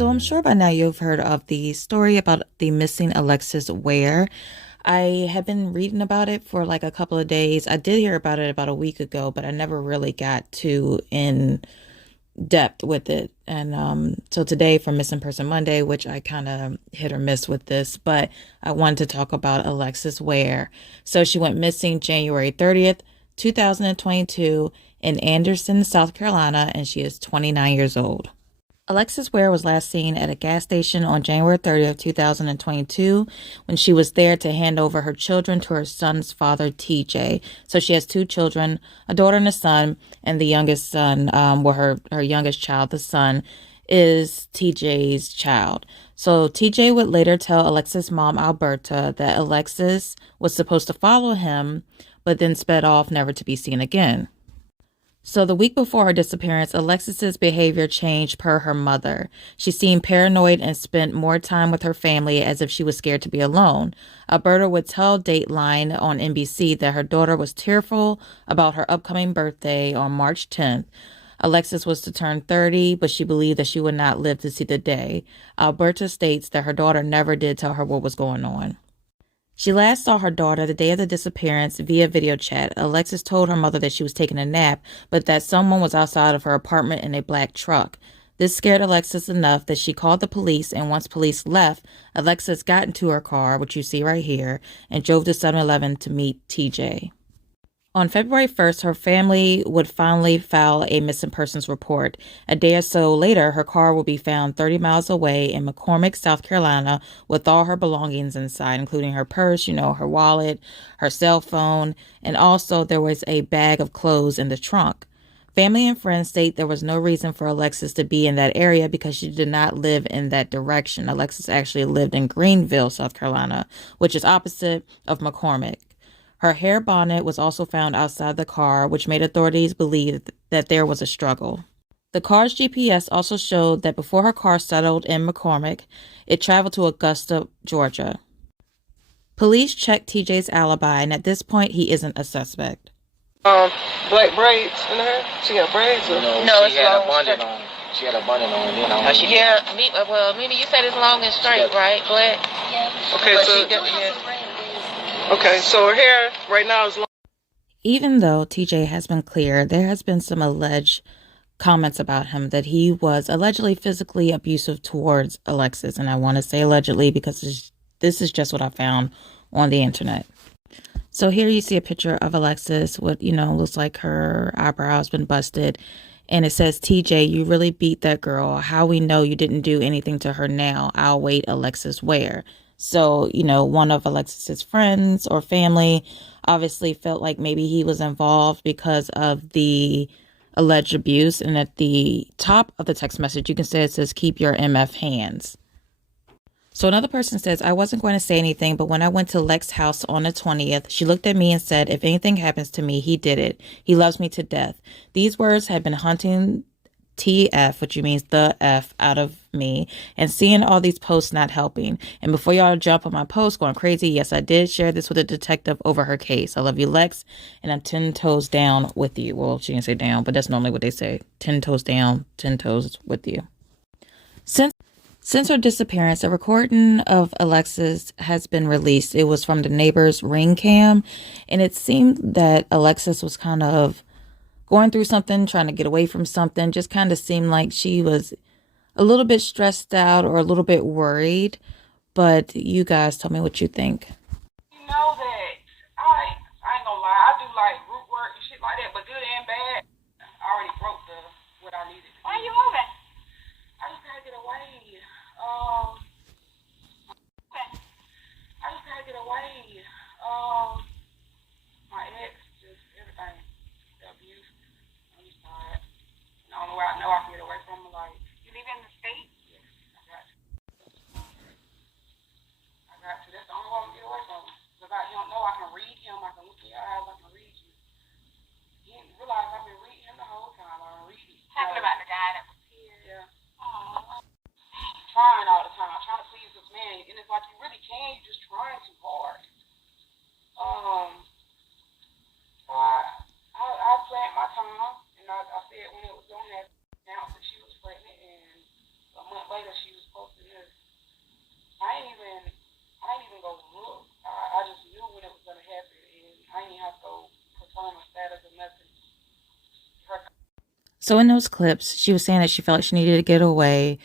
So I'm sure by now you've heard of the story about the missing Alexis Ware. I have been reading about it for like a couple of days. I did hear about it about a week ago, but I never really got too in depth with it. And so today for Missing Person Monday, which I kind of hit or miss with this, but I wanted to talk about Alexis Ware. So she went missing January 30th, 2022 in Anderson, South Carolina, and she is 29 years old. Alexis Ware was last seen at a gas station on January 30th, 2022, when she was there to hand over her children to her son's father, TJ. So she has two children, a daughter and a son, and the youngest son, her youngest child, the son, is TJ's child. So TJ would later tell Alexis' mom, Alberta, that Alexis was supposed to follow him, but then sped off, never to be seen again. So the week before her disappearance, Alexis's behavior changed per her mother. She seemed paranoid and spent more time with her family as if she was scared to be alone. Alberta would tell Dateline on NBC that her daughter was tearful about her upcoming birthday on March 10th. Alexis was to turn 30, but she believed that she would not live to see the day. Alberta states that her daughter never did tell her what was going on. She last saw her daughter the day of the disappearance via video chat. Alexis told her mother that she was taking a nap, but that someone was outside of her apartment in a black truck. This scared Alexis enough that she called the police, and once police left, Alexis got into her car, which you see right here, and drove to 7-Eleven to meet TJ. On February 1st, her family would finally file a missing persons report. A day or so later, her car will be found 30 miles away in McCormick, South Carolina, with all her belongings inside, including her purse, her wallet, her cell phone, and also there was a bag of clothes in the trunk. Family and friends state there was no reason for Alexis to be in that area because she did not live in that direction. Alexis actually lived in Greenville, South Carolina, which is opposite of McCormick. Her hair bonnet was also found outside the car, which made authorities believe that there was a struggle. The car's GPS also showed that before her car settled in McCormick, it traveled to Augusta, Georgia. Police checked TJ's alibi, and at this point, he isn't a suspect. Black braids in her hair? She got braids? Or? No, she had a bundle on. She had a bundle on. Mimi, you said it's long and straight, right? Black? Yeah. Okay, so her hair right now is long. Even though TJ has been cleared, there has been some alleged comments about him that he was allegedly physically abusive towards Alexis. And I want to say allegedly because this is just what I found on the internet. So here you see a picture of Alexis with, looks like her eyebrow has been busted. And it says, TJ, you really beat that girl. How we know you didn't do anything to her now? I'll wait, Alexis Ware. So, one of Alexis's friends or family obviously felt like maybe he was involved because of the alleged abuse. And at the top of the text message, you can say it says, keep your MF hands. So another person says, I wasn't going to say anything, but when I went to Lex's house on the 20th, she looked at me and said, if anything happens to me, he did it. He loves me to death. These words had been hunting TF, which means the F, out of me, and seeing all these posts not helping. And before y'all jump on my post going crazy, yes, I did share this with a detective over her case. I love you, Lex, and I'm 10 toes down with you. Well, she didn't say down, but that's normally what they say. 10 toes down, 10 toes with you. Since her disappearance, a recording of Alexis has been released. It was from the neighbor's Ring cam, and it seemed that Alexis was kind of going through something, trying to get away from something. Just kind of seemed like she was a little bit stressed out or a little bit worried. But you guys tell me what you think. You know that I ain't gonna lie, I do like group work and shit like that, but good and bad. I already broke what I needed. Why are you moving? I just gotta get away. I just gotta get away. My ex, just everything, the abuse. I'm just tired. The only way I know I can get away from him, like, You leaving the state? yes, I got to. That's the only way I can get away from him. Because you don't know, I can read him, I can look in your eyes, I can read you. He didn't realize I've been reading him the whole time. I can read him. Talking about the guy that was here. Yeah. Oh. Trying all the time, trying to please this man, and it's like you really can, you're just trying too hard. So I planned my time, and I said when it was going to happen, announced that she was pregnant, and a month later she was So in those clips, she was saying that she felt like she needed to get away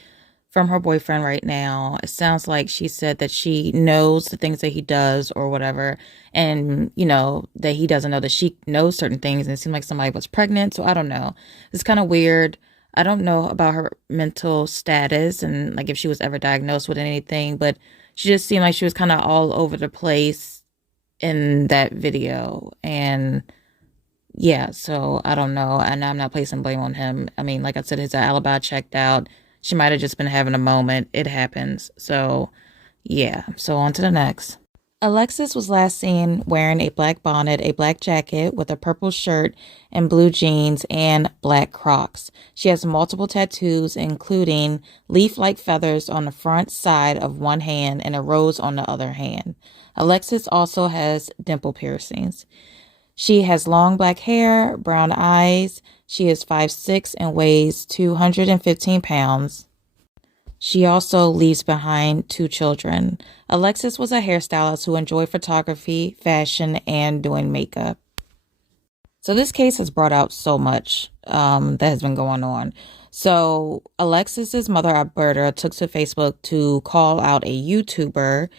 from her boyfriend right now. It sounds like she said that she knows the things that he does or whatever, and that he doesn't know that she knows certain things, and it seemed like somebody was pregnant. So I don't know. It's kind of weird. I don't know about her mental status and like if she was ever diagnosed with anything, but she just seemed like she was kind of all over the place in that video. And yeah, so I don't know. And I'm not placing blame on him. I mean, like I said, his alibi checked out. She might have just been having a moment. It happens. So yeah, so on to the next. Alexis was last seen wearing a black bonnet, a black jacket with a purple shirt and blue jeans and black Crocs. She has multiple tattoos, including leaf-like feathers on the front side of one hand and a rose on the other hand. Alexis also has dimple piercings. She has long black hair, brown eyes. She is 5'6" and weighs 215 pounds. She also leaves behind 2 children. Alexis was a hairstylist who enjoyed photography, fashion, and doing makeup. So this case has brought out so much that has been going on. So Alexis's mother, Alberta, took to Facebook to call out a YouTuber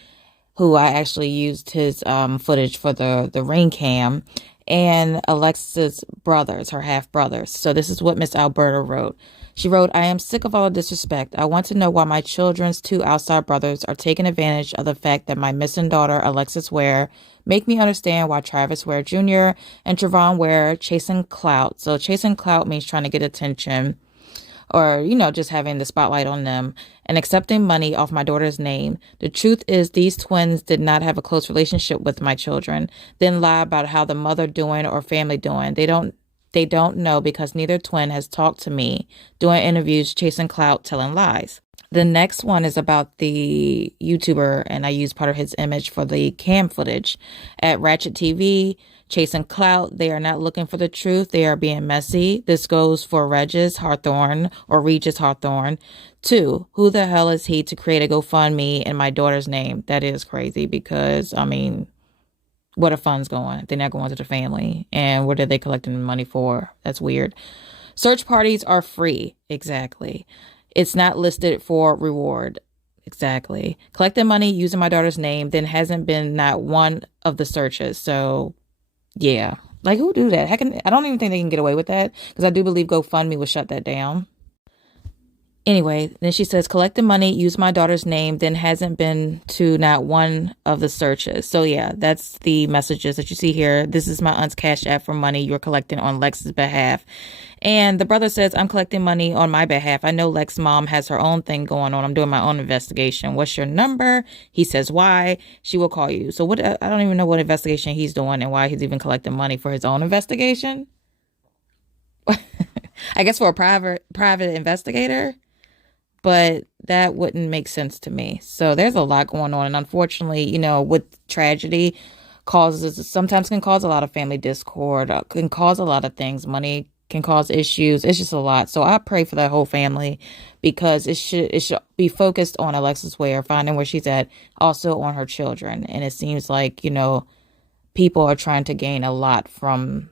who I actually used his footage for the ring cam, and Alexis's brothers, her half brothers. So this is what Miss Alberta wrote. She wrote, "I am sick of all the disrespect. I want to know why my children's 2 outside brothers are taking advantage of the fact that my missing daughter, Alexis Ware, make me understand why Travis Ware Jr. and Trevon Ware chasing clout." So chasing clout means trying to get attention, or, just having the spotlight on them, and accepting money off my daughter's name. The truth is these twins did not have a close relationship with my children, then lie about how the mother doing or family doing. They don't know because neither twin has talked to me, doing interviews, chasing clout, telling lies. The next one is about the YouTuber, and I used part of his image for the cam footage. At Ratchet TV, chasing clout, they are not looking for the truth. They are being messy. This goes for Regis Hawthorne or Regis Hawthorne. 2, who the hell is he to create a GoFundMe in my daughter's name? That is crazy because, what are funds going? They're not going to the family. And what are they collecting money for? That's weird. Search parties are free. Exactly. It's not listed for reward. Exactly. Collecting money using my daughter's name, then hasn't been not one of the searches. So, yeah. Like, who do that? I don't even think they can get away with that, because I do believe GoFundMe will shut that down. Anyway, then she says, collecting money, use my daughter's name, then hasn't been to not one of the searches. So yeah, that's the messages that you see here. This is my aunt's Cash App for money you're collecting on Lex's behalf. And the brother says, I'm collecting money on my behalf. I know Lex's mom has her own thing going on. I'm doing my own investigation. What's your number? He says, why? She will call you. So what? I don't even know what investigation he's doing and why he's even collecting money for his own investigation. I guess for a private investigator. But that wouldn't make sense to me. So there's a lot going on. And unfortunately, with tragedy, sometimes can cause a lot of family discord, can cause a lot of things. Money can cause issues. It's just a lot. So I pray for that whole family, because it should be focused on Alexis Ware, finding where she's at, also on her children. And it seems like, people are trying to gain a lot from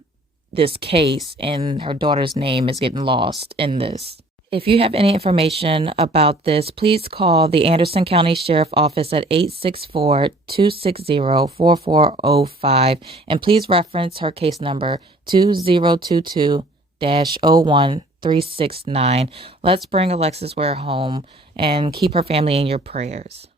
this case, and her daughter's name is getting lost in this. If you have any information about this, please call the Anderson County Sheriff Office at 864-260-4405, and please reference her case number 2022-01369. Let's bring Alexis Ware home and keep her family in your prayers.